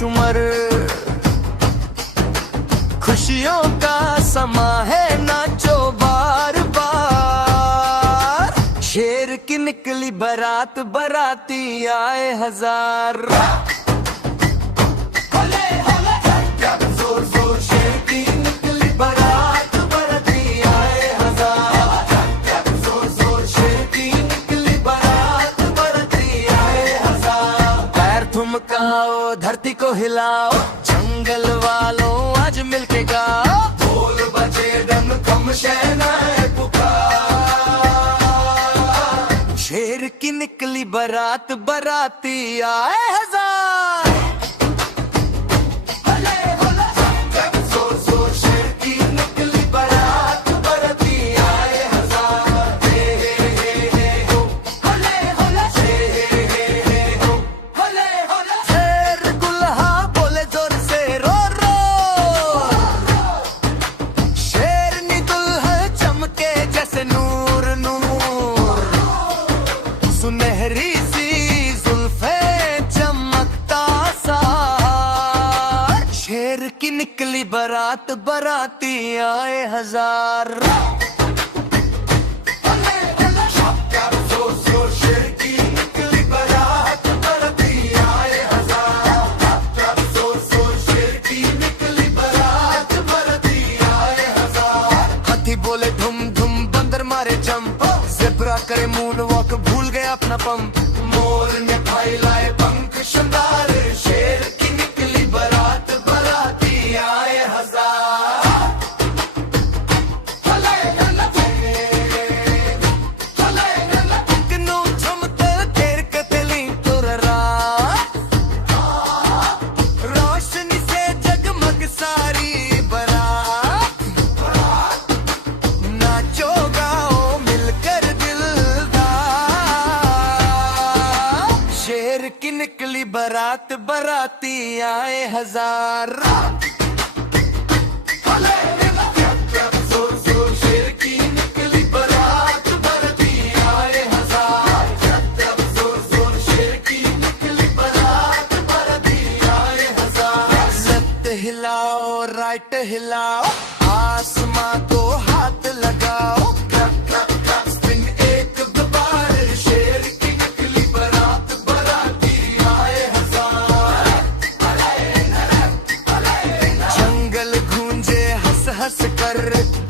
बेशुमार। खुशियों का समा है, नाचो बार बार। शेर की निकली बारात, बाराती आए हजार। जोर जोर शेर की निकली बारात, बाराती आए हजार। जोर जोर शेर की निकली बारात, बाराती आए हजार। पैर थमकाओ, धरती को हिलाओ, जंगल वालों आज मिलके गाओ। ढोल बजे डम कम शहनाई पुकार। शेर की निकली बारात, बाराती आए हजार। जोर जोर शेर की निकली बारात, बाराती आए हजार। हे हे हे हे हो, होले होले, हे हे हे हे हो, होले होले। शेर कुल्हा बोले जोर से रो रो। शेरनी दुल्हन चमके जैसे नूर नूर। सुनहरी सी जुल्फे चमकता सा। शेर की निकली बारात, बाराती आए हजार। जोर जोर शेर की निकली बारात, बाराती आए हजार। जोर जोर शेर की निकली बारात, बाराती आए हजार। हाथी बोले धुम धुम, बंदर मारे जंप, ज़ेब्रा करे मून वॉक, भूल गया अपना पंप। मोर ने फैलाए पंख शानदार। शेर की निकली बारात, बाराती आए हजार। किन्नू चमके तेर कतली तुररा। रोशनी से जगमग सारी बारात। नाचो गाओ मिलकर दिलदार। शेर की निकली बारात, बाराती आए हजार। जोर जोर शेर की निकली बारात, बाराती आए हजार। जोर जोर शेर की निकली बारात, बाराती आए हजार। लेफ्ट हिलाओ, राइट हिलाओ, आसमां को हाथ लगाओ। स्पिन एक गुब्बार। शेर की निकली बारात, बाराती आए हजार। जंगल गूंजे हंस हंस कर,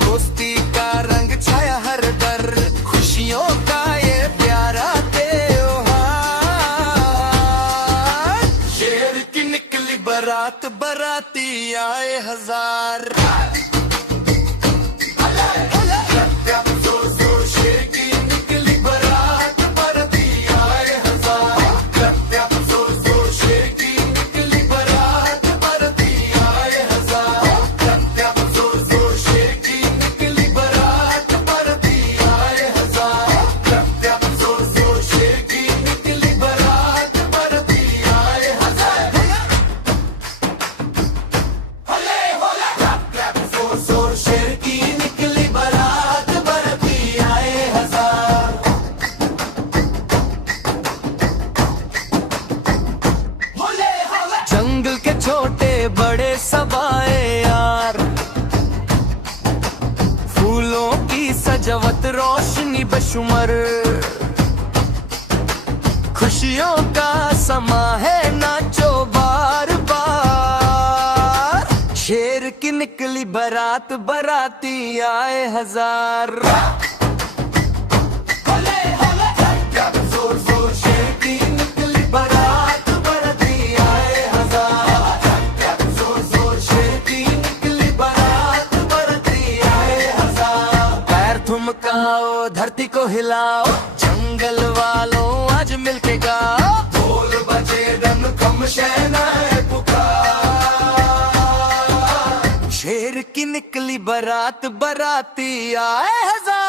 दोस्ती का रंग छाया हर दर। खुशियों का ये प्यारा त्योहार। शेर की निकली बारात, बाराती आए हजार। जोर जोर शेर की निकली बारात, बाराती आए हजार। जोर जोर शेर की निकली बारात, बाराती आए हजार। जोर जोर शेर की निकली बारात, बाराती आए हजार। जोर जोर शेर की निकली बारात, बाराती आए हजार। जोर जोर शेर की निकली बारात, बाराती आए हजार। जंगल के छोटे बड़े सबाए यार। फूलों की सजावट, रोशनी बेशुमार। खुशियों का समा है, नाचो बार बार। शेर की निकली बारात, बाराती आए हजार। जोर जोर शेर की निकली बारात, बाराती आए हजार। जोर जोर शेर की निकली बारात, बाराती आए हजार। पैर थमकाओ, धरती को हिलाओ, जंगल वालों आज मिलके गाओ। ढोल बजे डम कम शहनाई पुकार। शेर की निकली बारात, बाराती आए हजार।